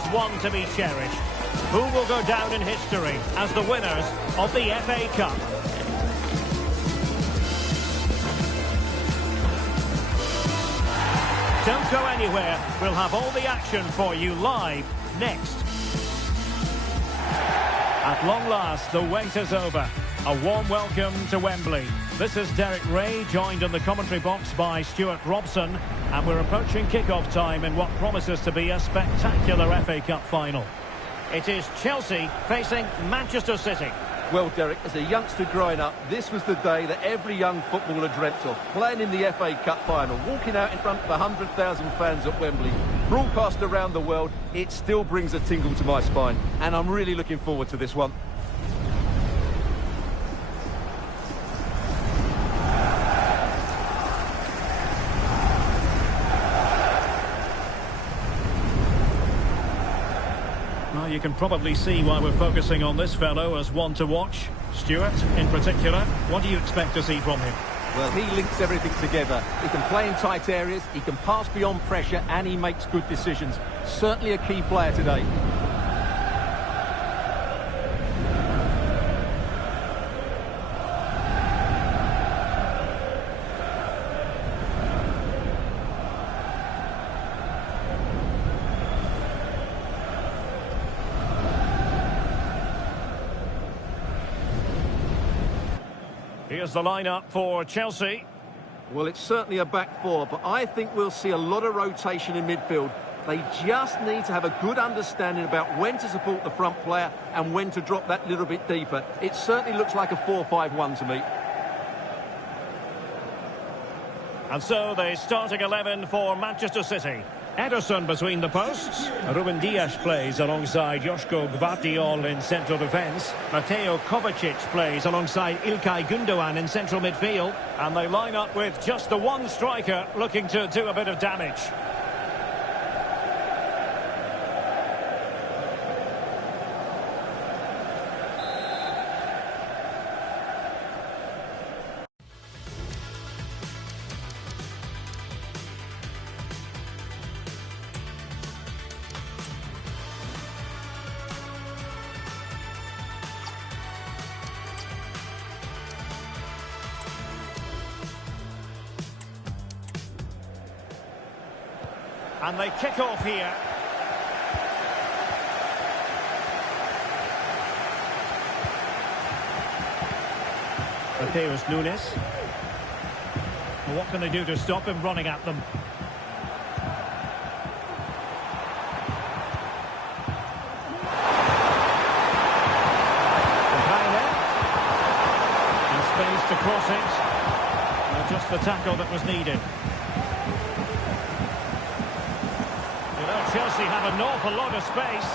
was one to be cherished. Who will go down in history as the winners of the FA Cup? Don't go anywhere. We'll have all the action for you live next. At long last, the wait is over. A warm welcome to Wembley. This is Derek Ray, joined in the commentary box by Stuart Robson, and we're approaching kick-off time in what promises to be a spectacular FA Cup final. It is Chelsea facing Manchester City. Well, Derek, as a youngster growing up, this was the day that every young footballer dreamt of. Playing in the FA Cup final, walking out in front of 100,000 fans at Wembley, broadcast around the world, it still brings a tingle to my spine. And I'm really looking forward to this one. Well, you can probably see why we're focusing on this fellow as one to watch. Stuart, in particular, what do you expect to see from him? Well, he links everything together. He can play in tight areas, he can pass beyond pressure, and he makes good decisions. Certainly a key player today. Here's the lineup for Chelsea. Well, it's certainly a back four, but I think we'll see a lot of rotation in midfield. They just need to have a good understanding about when to support the front player and when to drop that little bit deeper. It certainly looks like a 4-5-1 to me. And so the starting 11 for Manchester City. Ederson between the posts. Ruben Dias plays alongside Joško Gvardiol in central defence. Mateo Kovacic plays alongside Ilkay Gundogan in central midfield. And they line up with just the one striker looking to do a bit of damage. And they kick off here. Matheus Nunes. Well, what can they do to stop him running at them? And space to cross it. Well, just the tackle that was needed. Chelsea have an awful lot of space.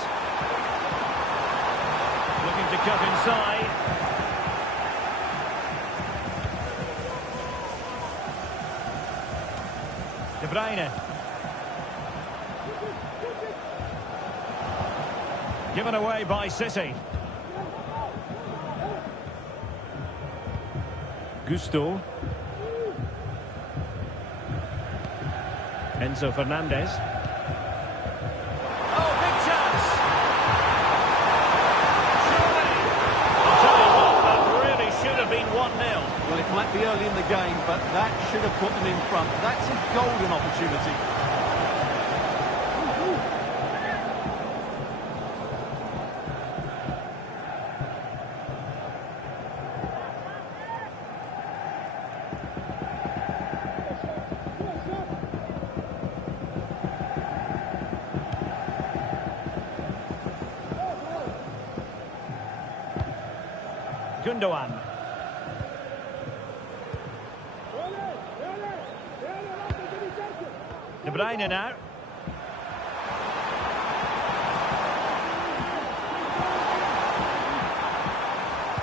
Looking to cut inside. De Bruyne. Given away by City. Gusto. Enzo Fernandez. Well, it might be early in the game, but that should have put them in front. That's a golden opportunity. Gundogan. De Bruyne now.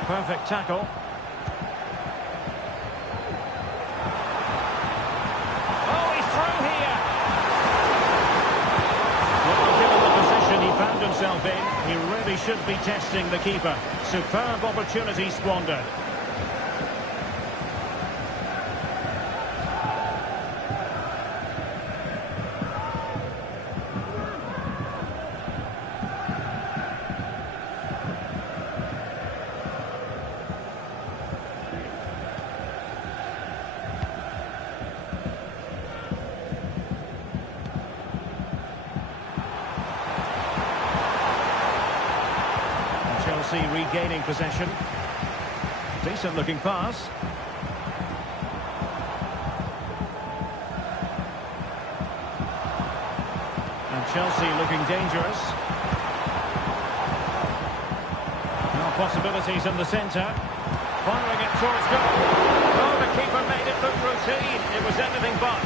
Perfect tackle. Oh, he's through here. Well, given the position he found himself in, he really should be testing the keeper. Superb opportunity squandered. Chelsea regaining possession. Decent looking pass. And Chelsea looking dangerous. Now possibilities in the centre. Firing it towards goal. Oh, the keeper made it look routine. It was anything but.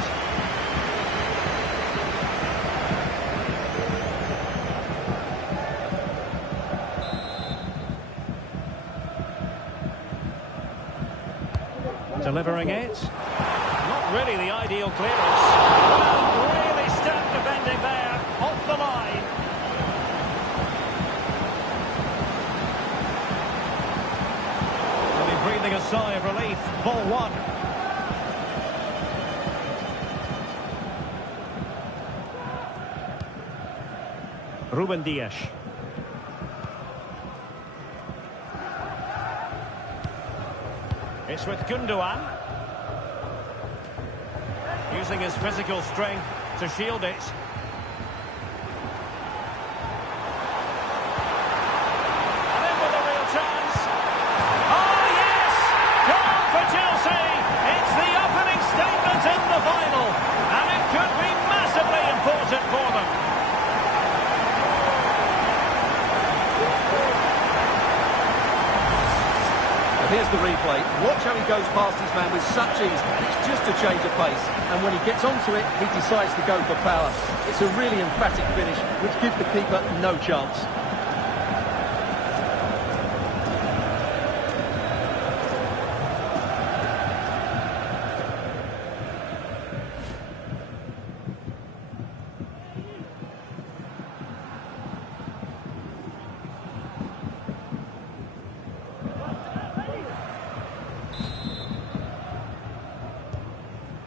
Delivering it. Not really the ideal clearance. Well, really stout defending there. Off the line. Well, he's breathing a sigh of relief. Ball one. Ruben Dias. It's with Gundogan. Using his physical strength to shield it. And in with a real chance. Oh, yes! Goal for Chelsea! It's the opening statement in the final. And it could be massively important for them. Here's the replay. Watch how he goes past his man with such ease, and it's just a change of pace. And when he gets onto it, he decides to go for power. It's a really emphatic finish, which gives the keeper no chance.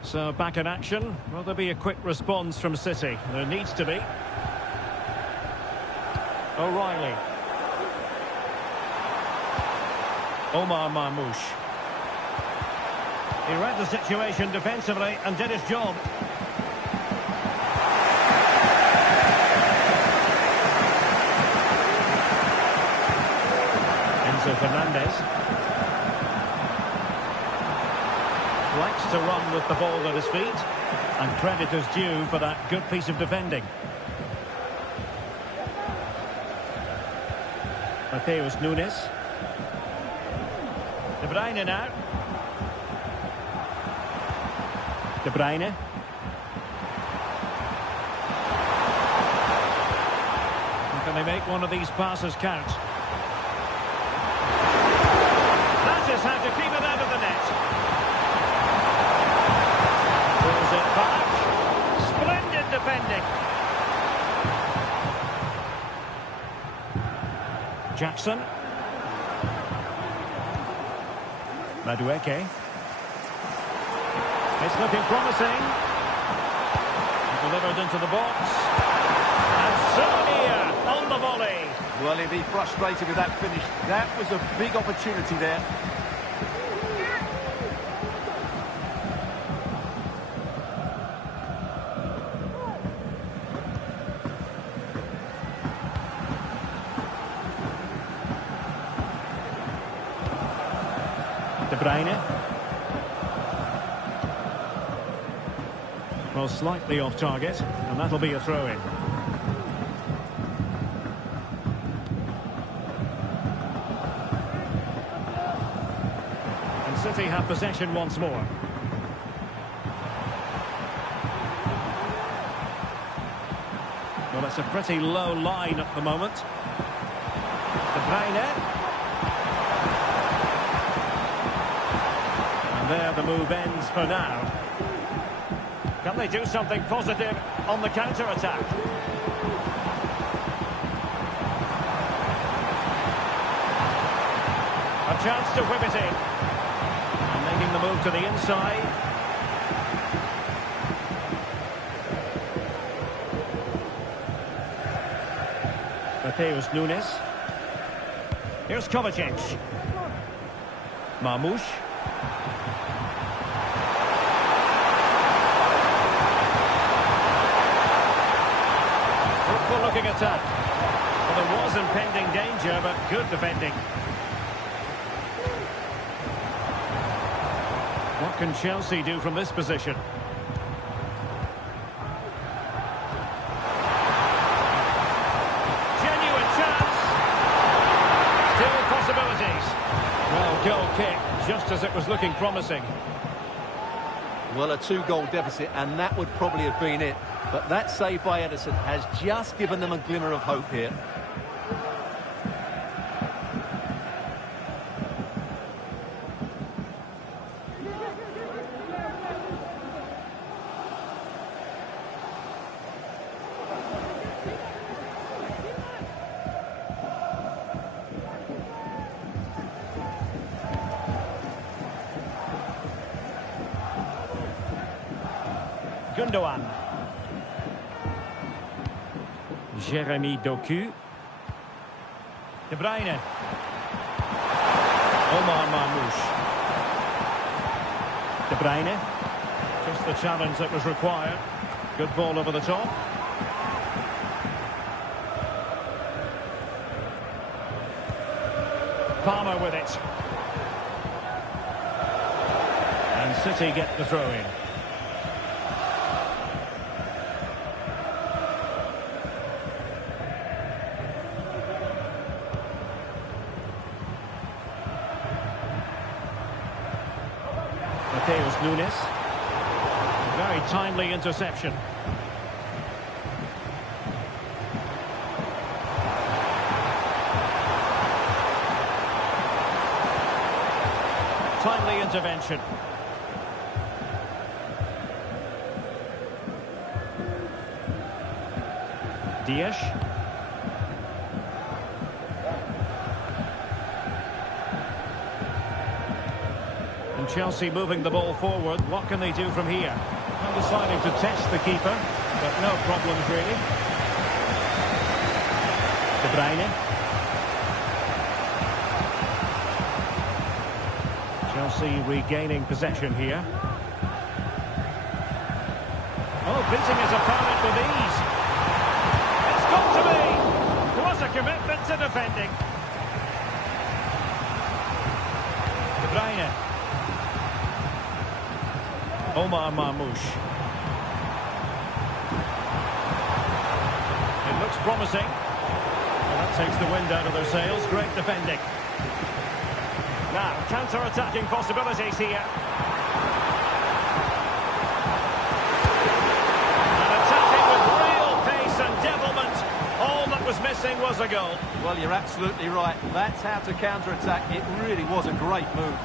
So back in action. Will there be a quick response from City? There needs to be. O'Reilly. Omar Marmoush. He read the situation defensively and did his job. Enzo Fernandez. Likes to run with the ball at his feet, and credit is due for that good piece of defending. Matheus Nunes. De Bruyne now. De Bruyne. Can they make one of these passes count? That is how to keep it out of the net. Pulls it back. Splendid defending. Jackson. Madueke. It's looking promising. Delivered into the box. And Sonia on the volley. Well, he'll be frustrated with that finish. That was a big opportunity there. De Bruyne. Well, slightly off target, and that'll be a throw-in. And City have possession once more. Well, it's a pretty low line at the moment. De Bruyne. There the move ends for now. Can they do something positive on the counter-attack? A chance to whip it in. And making the move to the inside. Matheus Nunes. Here's Kovacic. Marmoush. Looking attack. Well, there was impending danger, but good defending. What can Chelsea do from this position? Genuine chance. Still possibilities. Well, goal kick, just as it was looking promising. Well, a 2-goal deficit, and that would probably have been it. But that save by Ederson has just given them a glimmer of hope here. Gundogan. Jeremy Doku. De Bruyne. Omar Marmoush. De Bruyne. Just the challenge that was required. Good ball over the top. Palmer with it. And City get the throw in. Mateus Nunes. Very timely interception. Timely intervention. Dias. And Chelsea moving the ball forward. What can they do from here? Well, deciding to test the keeper, but no problems really. De Bruyne. Chelsea regaining possession here. Oh, beating his opponent with ease. It's got to be! There was a commitment to defending. De Bruyne. Omar Marmoush. It looks promising. Well, that takes the wind out of their sails. Great defending. Now, counter-attacking possibilities here. And attacking with real pace and devilment. All that was missing was a goal. Well, you're absolutely right. That's how to counter-attack. It really was a great move.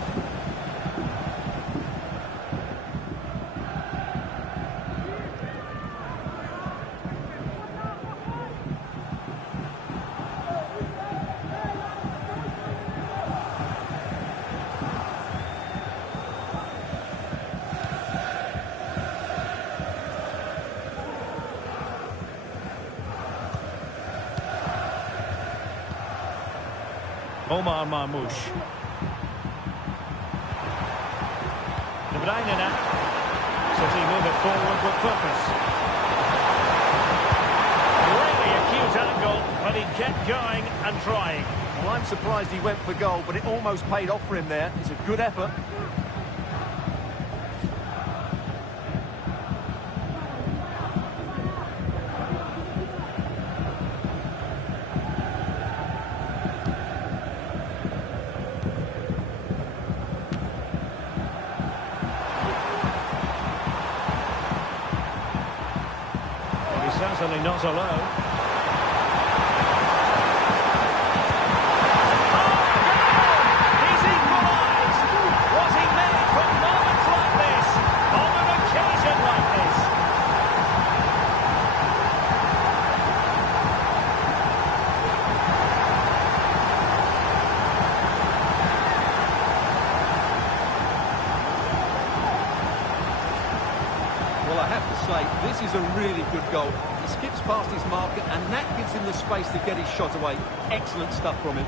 Omar Marmoush. De Bruyne now. City move it forward with purpose. Really acute angle, but he kept going and trying. Well, I'm surprised he went for goal, but it almost paid off for him there. It's a good effort. Certainly not alone. Oh, he's equalised! Was he made for moments like this? On an occasion like this? Well, I have to say, this is a really good goal. He skips past his marker, and that gives him the space to get his shot away. Excellent stuff from him.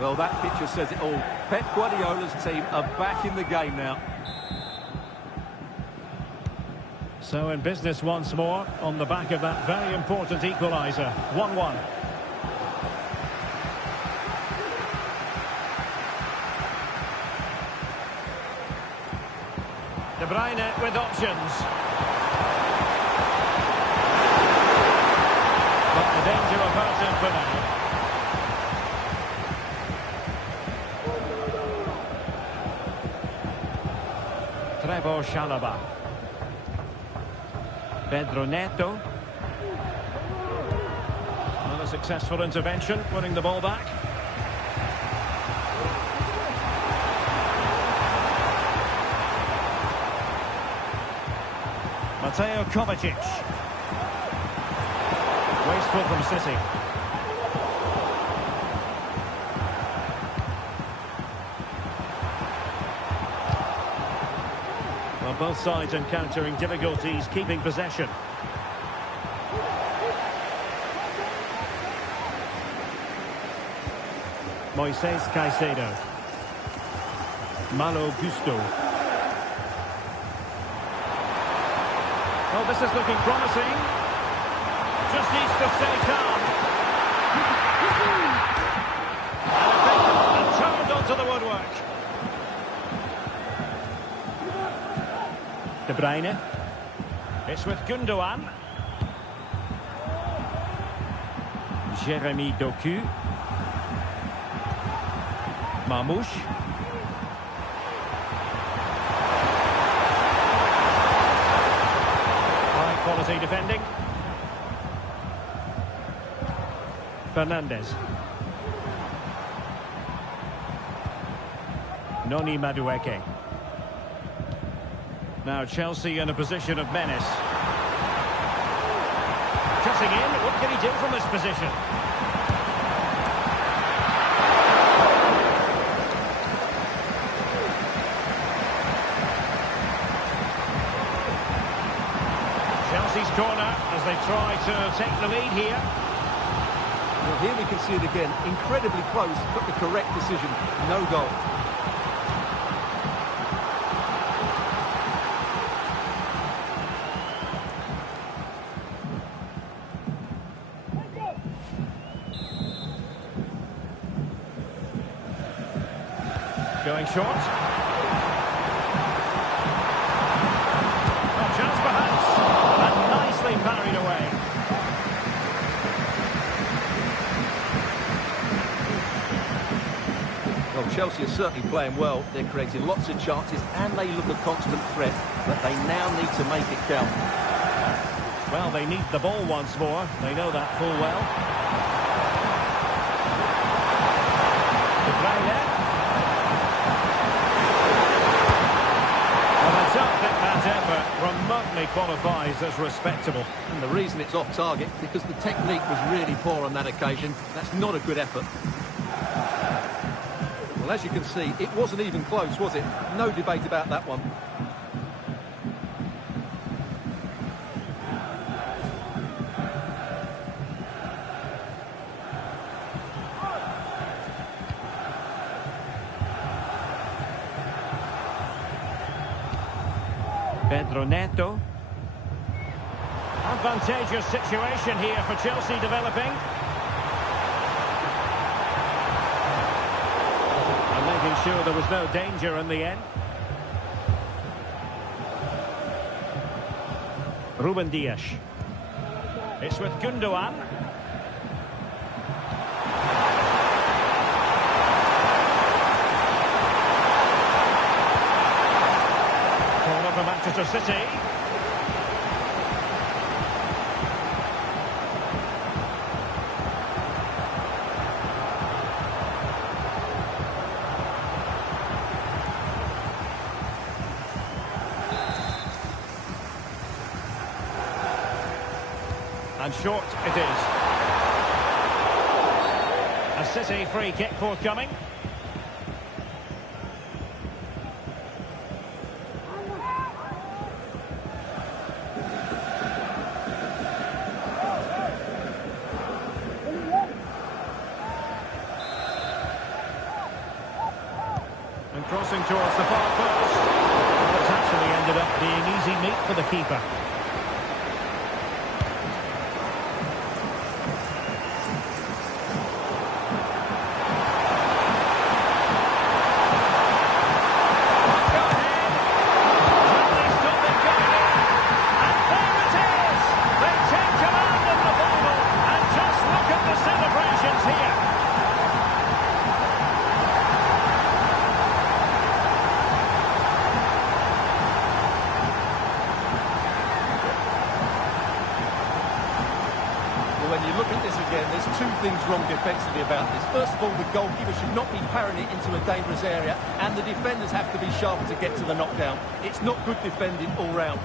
Well, that picture says it all. Pep Guardiola's team are back in the game now. So in business once more, on the back of that very important equaliser. 1-1. De Bruyne with options. But the danger averted for now. Trevoh Chalobah. Pedro Neto. Another successful intervention, winning the ball back. Mateo Kovacic. Wasteful from City. Well, both sides encountering difficulties keeping possession. Moises Caicedo. Malo Gusto. Well, this is looking promising. Just needs to stay calm. And turned onto the woodwork. De Bruyne. It's with Gundogan. Jeremy Doku. Marmoush. High quality defending. Fernandes. Noni Madueke. Now Chelsea in a position of menace. Cutting in, what can he do from this position? Chelsea's corner as they try to take the lead here. Well, here we can see it again. Incredibly close, but the correct decision. No goal. Going short. A chance perhaps. And nicely parried away. Well, Chelsea are certainly playing well. They're creating lots of chances and they look a constant threat. But they now need to make it count. Well, they need the ball once more. They know that full well. De Bruyne. I don't think that effort remotely qualifies as respectable. And the reason it's off target, because the technique was really poor on that occasion. That's not a good effort. Well, as you can see, it wasn't even close, was it? No debate about that one. Pedro Neto. Advantageous situation here for Chelsea developing. And making sure there was no danger in the end. Ruben Dias. It's with Gundogan. For Manchester City. And short it is. A City free kick forthcoming. And crossing towards the far post. It's actually ended up being easy meat for the keeper. again. There's two things wrong defensively about this. First of all, the goalkeeper should not be parrying it into a dangerous area, and the defenders have to be sharper to get to the knockdown. It's not good defending all round.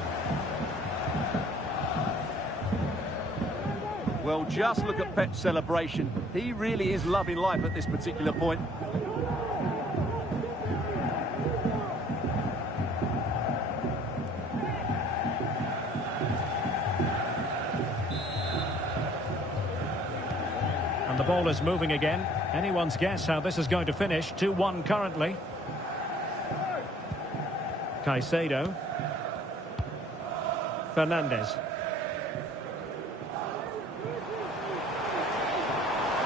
Well, just look at Pep's celebration. He really is loving life at this particular point. And the ball is moving again. Anyone's guess how this is going to finish. 2-1 currently. Caicedo. Fernandes.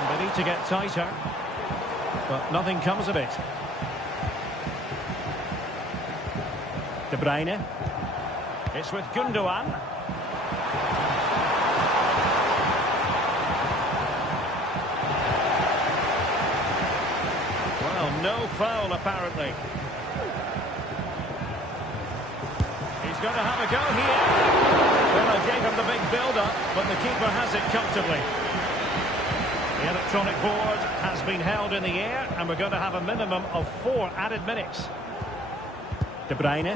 They need to get tighter, but nothing comes of it. De Bruyne. It's with Gundogan. Well, no foul apparently. He's going to have a go here. Well, I gave him the big build-up, but the keeper has it comfortably. The electronic board has been held in the air, and we're going to have a minimum of 4 added minutes. De Bruyne. He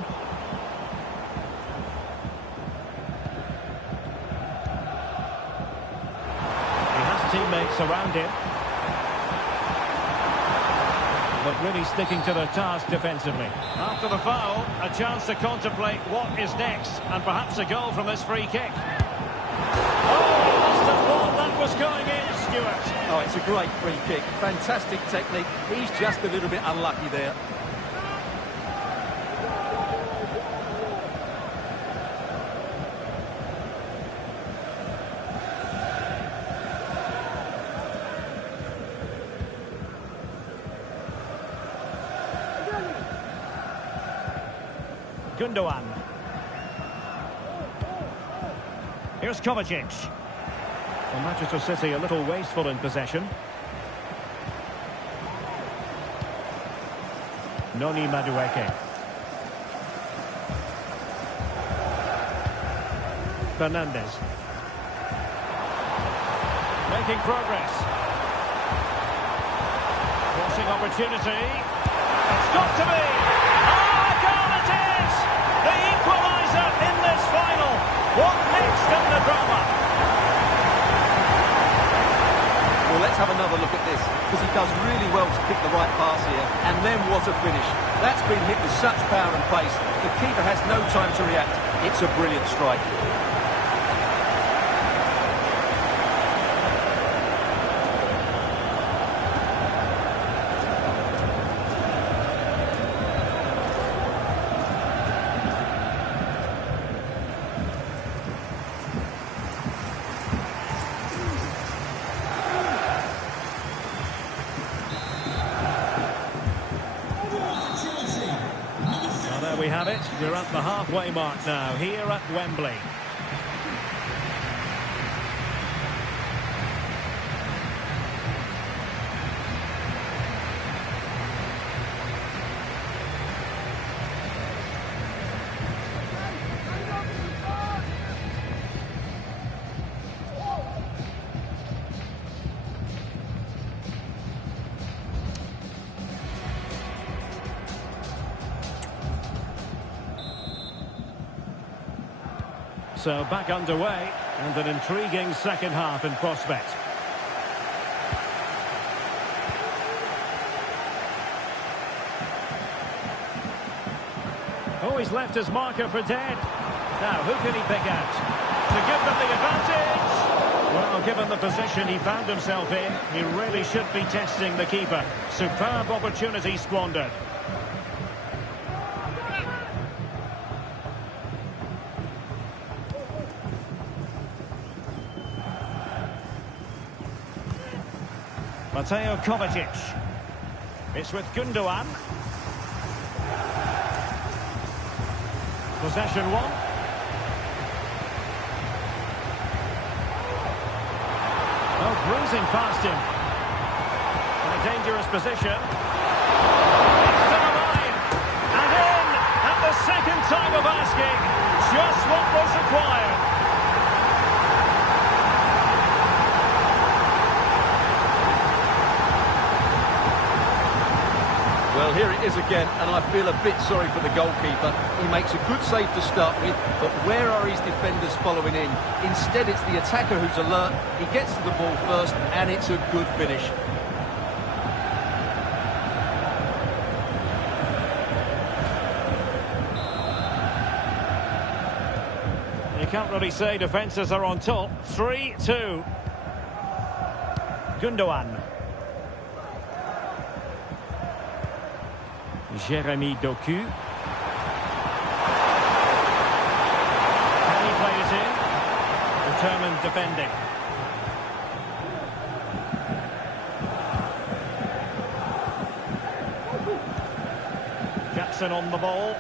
has teammates around him, but really sticking to their task defensively. After the foul, a chance to contemplate what is next, and perhaps a goal from this free kick. Oh, he must have thought that was going in, Stuart. Oh, it's a great free kick. Fantastic technique. He's just a little bit unlucky there. Gundogan. Here's Kovacic. Well, Manchester City a little wasteful in possession. Noni Madueke. Fernandes. Making progress. Crossing opportunity. It's got to be. Ah, goal it is! The equaliser in this final. What next in the drama? Well, let's have another look at this, because he does really well to pick the right pass here, and then what a finish. That's been hit with such power and pace. The keeper has no time to react. It's a brilliant strike. We have it. We're at the halfway mark now, here at Wembley. So back underway, and an intriguing second half in prospect. Oh, he's left his marker for dead. Now, who can he pick out? To give them the advantage! Well, given the position he found himself in, he really should be testing the keeper. Superb opportunity squandered. Mateo Kovacic. It's with Gundogan. Possession one. Oh, bruising past him. In a dangerous position. It's still alive. And in at the second time of asking. Just what was required. here it is again, and I feel a bit sorry for the goalkeeper. He makes a good save to start with, but where are his defenders following in? Instead, it's the attacker who's alert. He gets to the ball first, and it's a good finish. You can't really say defences are on top. 3-2. Gundogan. Jeremy Doku. Can he play it in? Determined defending. Jackson on the ball.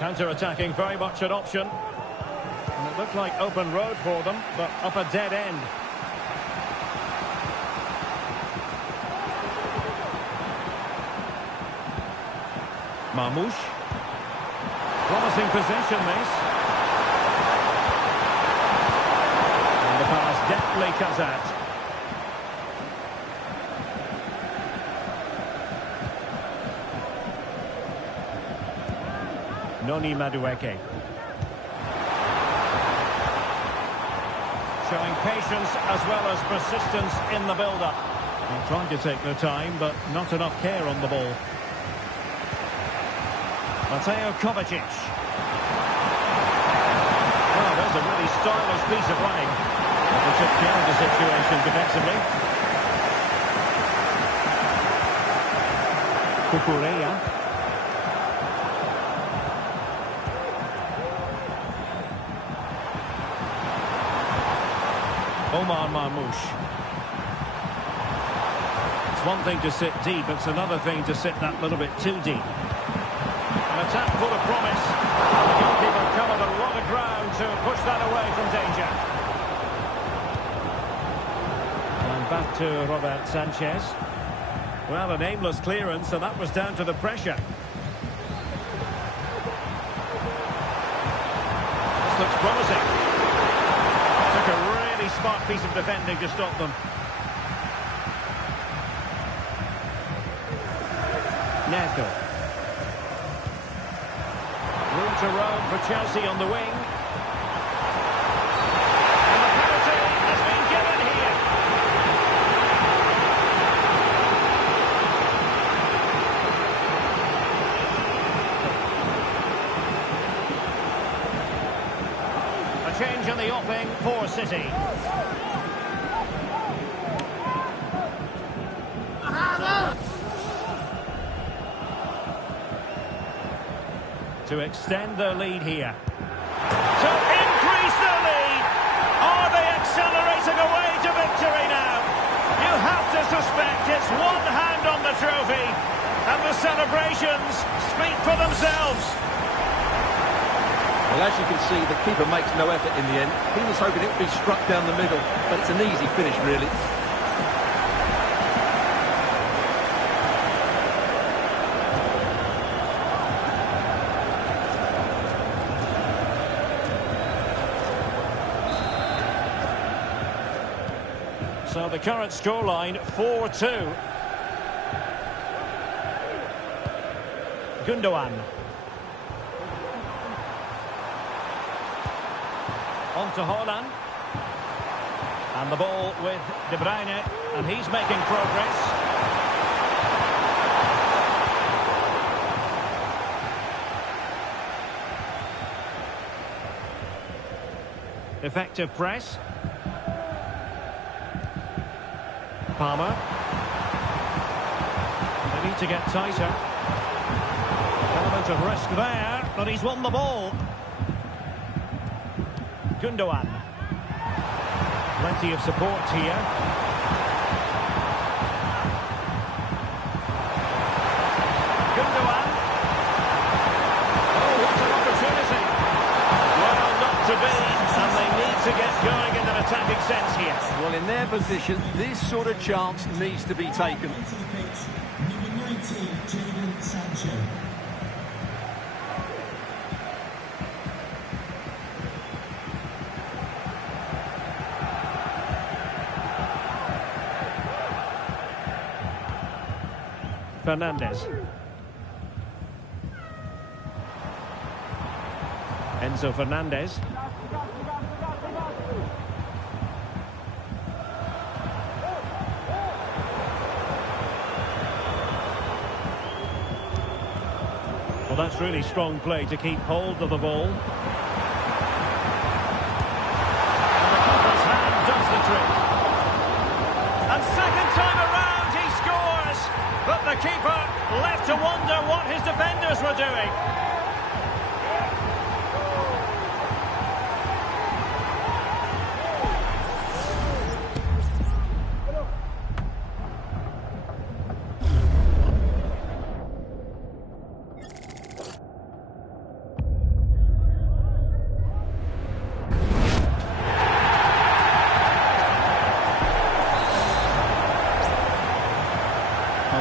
Counter-attacking, very much an option. And it looked like open road for them, but up a dead end. Marmoush. Promising possession, this. And the pass deftly cut out. Noni Madueke. Showing patience as well as persistence in the build-up. Trying to take their time, but not enough care on the ball. Mateo Kovacic. Oh, there's a really stylish piece of running. They took care of the situation defensively. Cucurella. Omar Marmoush. It's one thing to sit deep, it's another thing to sit that little bit too deep. An attack full of promise. The goalkeeper covered a lot of ground to push that away from danger. And back to Robert Sanchez. Well, an aimless clearance, and that was down to the pressure. This looks promising. Took a really smart piece of defending to stop them. Neto. Room to roam for Chelsea on the wing. And the penalty has been given here. A change in the offing for City. To extend their lead here. To increase their lead! Are they accelerating away to victory now? You have to suspect it's one hand on the trophy, and the celebrations speak for themselves. Well, as you can see, the keeper makes no effort in the end. He was hoping it would be struck down the middle, but it's an easy finish, really. So the current scoreline, 4-2. Gundogan. On to Haaland. And the ball with De Bruyne, and he's making progress. Effective press. Palmer. They need to get tighter. Element of risk there, but he's won the ball. Gundogan. Plenty of support here. Gundogan. Oh, what an opportunity. Well, not to be, and they need to get going in an attacking sense here. Well, in their position, this sort of chance needs to be taken. Number 19, Jadon Sancho. Fernandes. Enzo Fernandez. Well, that's really strong play to keep hold of the ball. And the keeper's hand does the trick. And second time around he scores! But the keeper left to wonder what his defenders were doing.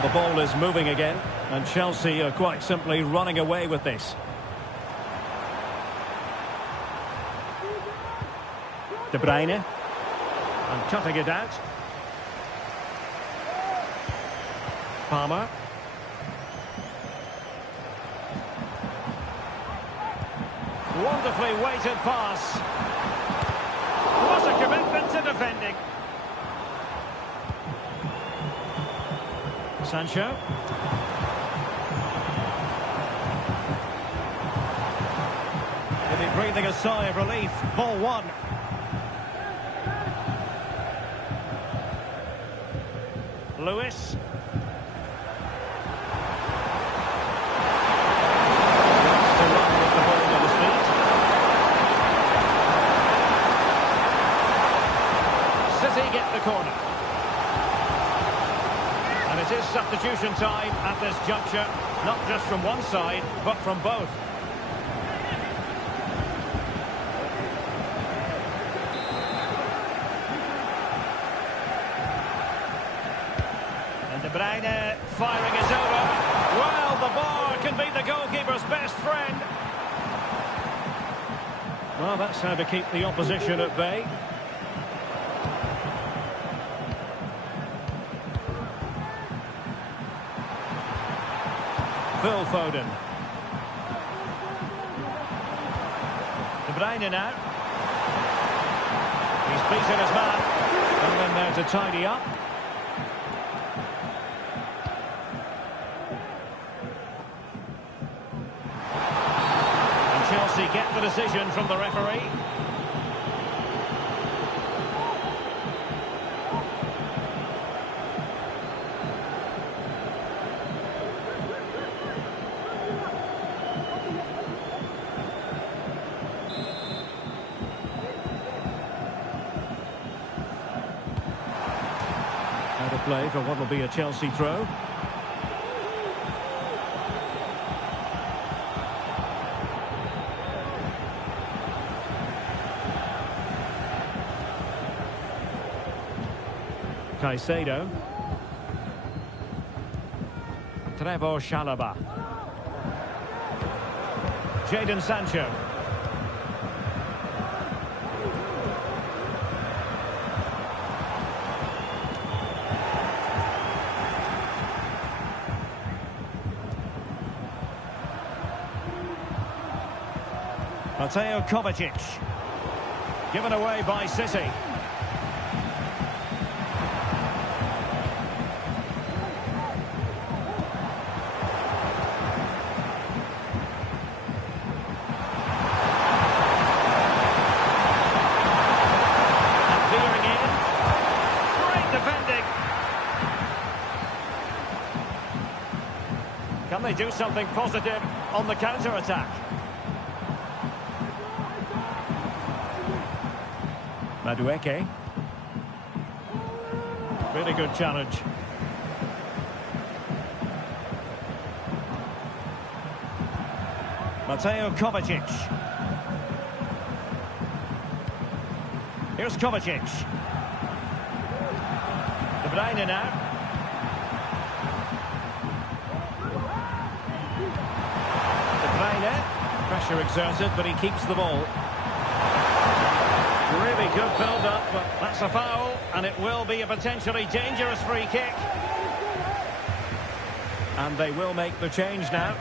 The ball is moving again, and Chelsea are quite simply running away with this. De Bruyne, and cutting it out. Palmer. Wonderfully weighted pass. What a commitment to defending. Sancho. He'll be breathing a sigh of relief. Ball one. Lewis. Wants to run with the ball at his feet. City get the corner. And it is substitution time at this juncture, not just from one side, but from both. And De Bruyne firing is over. Well, the bar can be the goalkeeper's best friend. Well, that's how to keep the opposition at bay. Phil Foden. De Bruyne now. He's beaten his man. And then there to tidy up. And Chelsea get the decision from the referee. Out of play for what will be a Chelsea throw. Caicedo. Trevoh Chalobah. Jadon Sancho. Mateo Kovacic. Given away by City. And veering in. Great defending. Can they do something positive on the counter-attack? Madueke. Really good challenge. Mateo Kovacic. Here's Kovacic. De Bruyne now. De Bruyne. Pressure exerted, but he keeps the ball. Really good build-up, but that's a foul, and it will be a potentially dangerous free kick. And they will make the change now.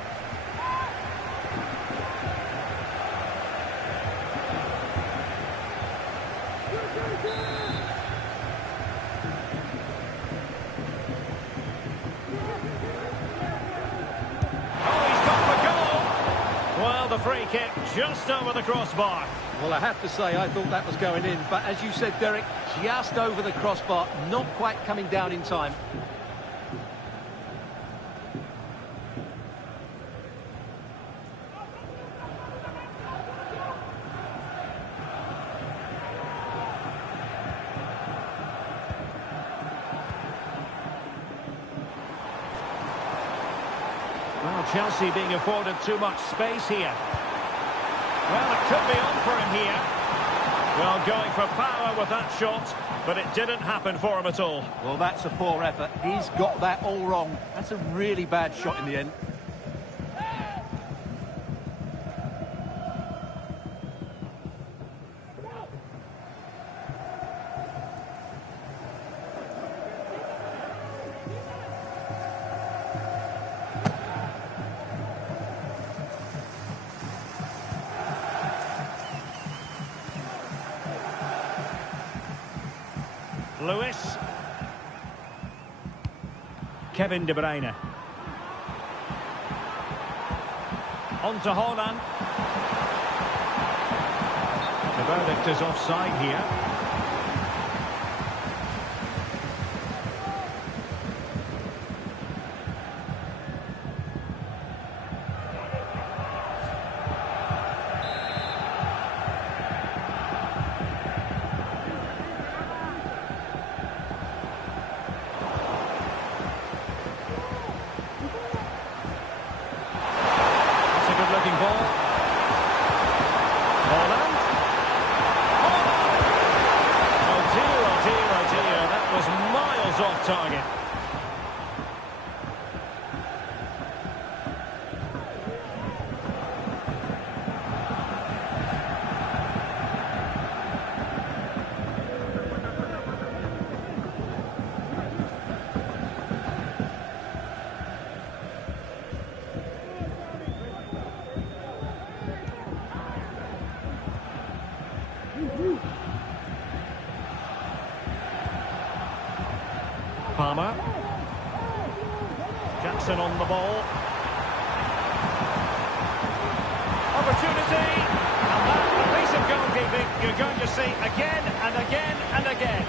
free kick just over the crossbar. Well, I have to say, I thought that was going in, but as you said, Derek, just over the crossbar, not quite coming down in time. Well, Chelsea being afforded too much space here. Well, it could be on for him here. Well, going for power with that shot, but it didn't happen for him at all. Well, that's a poor effort. He's got that all wrong. That's a really bad shot in the end. Lewis. Kevin De Bruyne. On to Haaland. The verdict is offside here. Looking ball. Haaland. Oh dear, oh dear, oh dear. That was miles off target. Palmer. Jackson on the ball. Opportunity. And that's a piece of goalkeeping you're going to see again and again and again.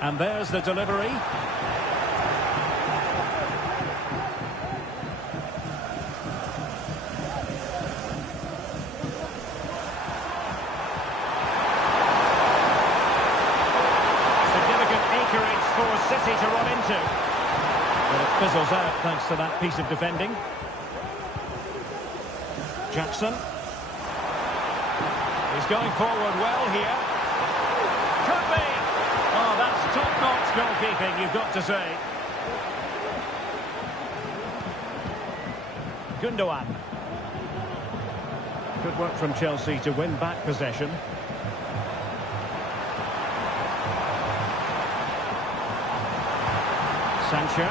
And there's the delivery. Significant acreage for City to run into. But it fizzles out thanks to that piece of defending. Jackson. He's going forward well here. Could be. Oh, that's top-notch goalkeeping, you've got to say. Gundogan. Good work from Chelsea to win back possession. Sancho.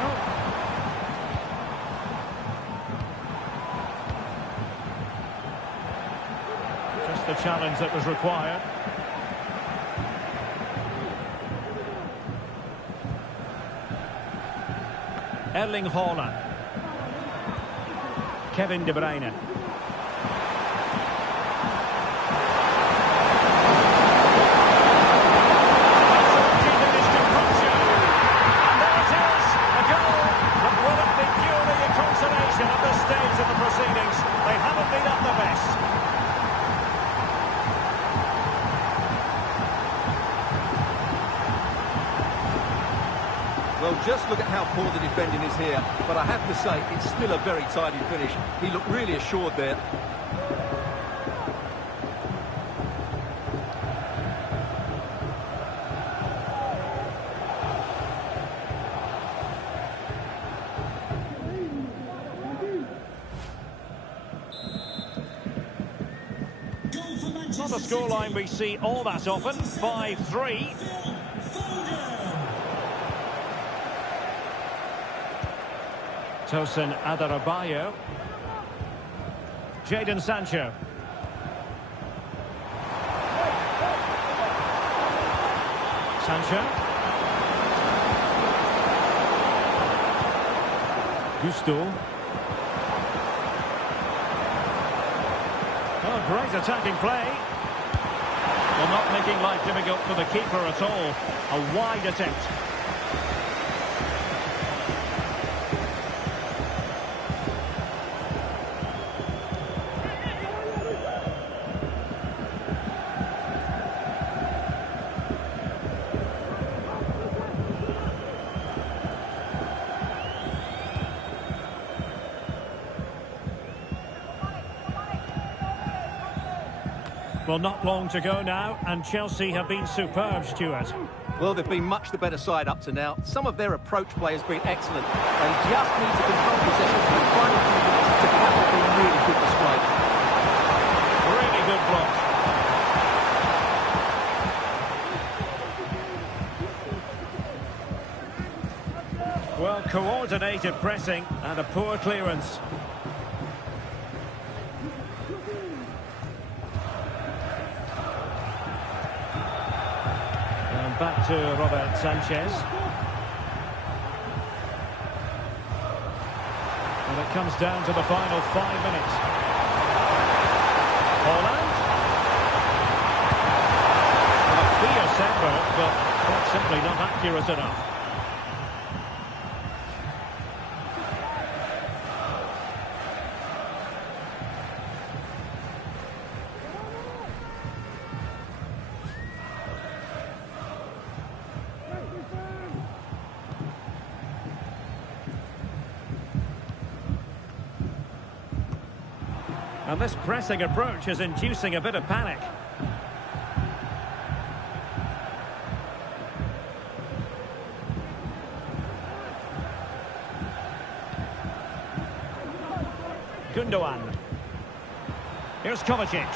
Just the challenge that was required. Erling Haaland. Kevin De Bruyne. Well, just look at how poor the defending is here. But I have to say, it's still a very tidy finish. He looked really assured there. Not a scoreline we see all that often. 5-3. Tosin Adarabioyo. Jadon Sancho. Sancho. Gusto. Oh, great attacking play. Well, not making life difficult for the keeper at all. A wide attempt. Well, not long to go now, and Chelsea have been superb, Stuart. Well, they've been much the better side up to now. Some of their approach play has been excellent. They just need to control possession for the final few minutes to come up with a really good display. Really good block. Well, coordinated pressing and a poor clearance. Back to Robert Sanchez. And it comes down to the final 5 minutes. Haaland. A fierce effort, but quite simply not accurate enough. And this pressing approach is inducing a bit of panic. Gundogan. Here's Kovacic.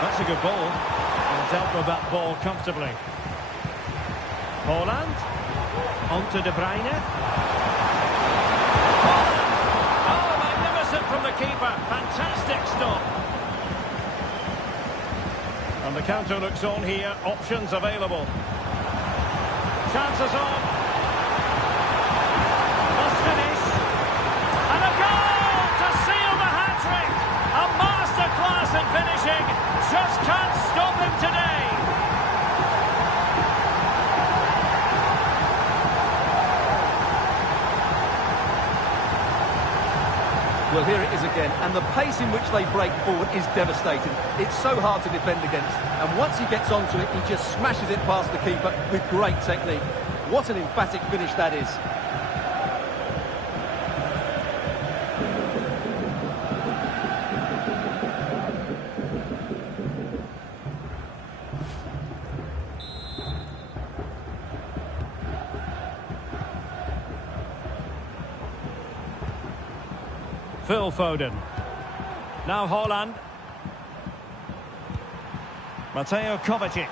That's a good ball. And dealt with that ball comfortably. Haaland. On to De Bruyne. From the keeper, fantastic stop. And the counter looks on here, options available. Chances on. Must finish. And a goal to seal the hat-trick. A masterclass in finishing. Just can't stop him today. Well, here it is again, and the pace in which they break forward is devastating. It's so hard to defend against, and once he gets onto it, he just smashes it past the keeper with great technique. What an emphatic finish that is. Phil Foden. Now Haaland. Mateo Kovacic.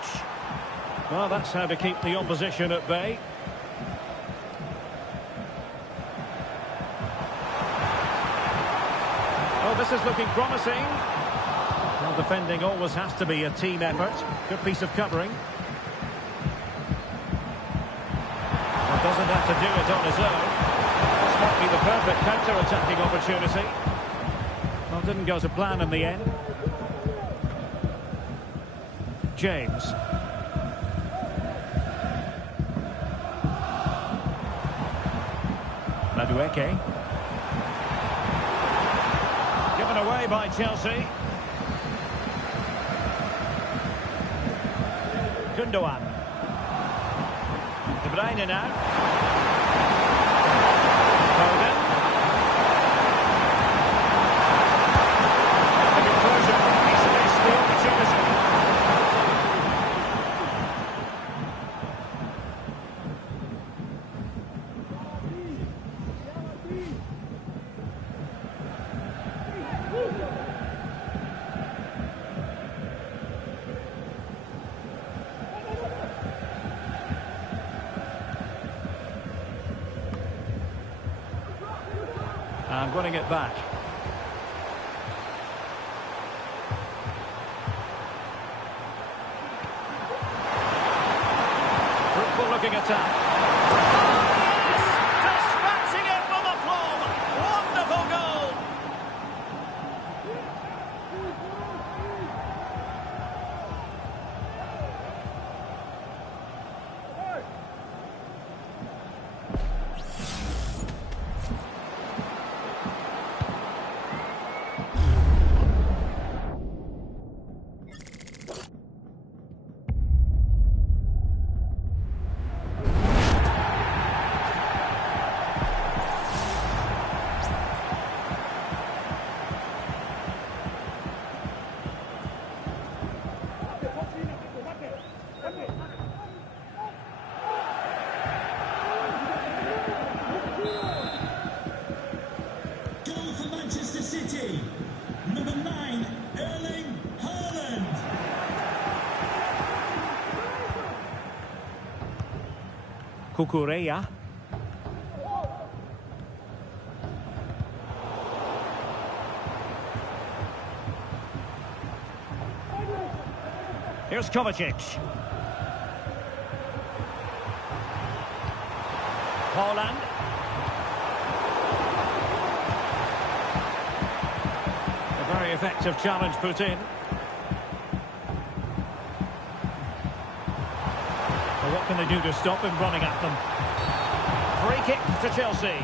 Well, that's how to keep the opposition at bay. Oh, this is looking promising. Well, defending always has to be a team effort. Good piece of covering. Well, doesn't have to do it on his own. This might be the perfect counter-attacking opportunity. Well, didn't go to plan in the end. James. Madueke. Given away by Chelsea. Gundogan. De Bruyne now. Foden. The conclusion, he's missed the opportunity. And winning it back. Fruitful looking attack. Dispatching it with aplomb. Wonderful goal. Goal for Manchester City. Number 9, Erling Haaland. Cucurella. Here's Kovacic. Haaland. A very effective challenge put in. Well, what can they do to stop him running at them? Free kick to Chelsea.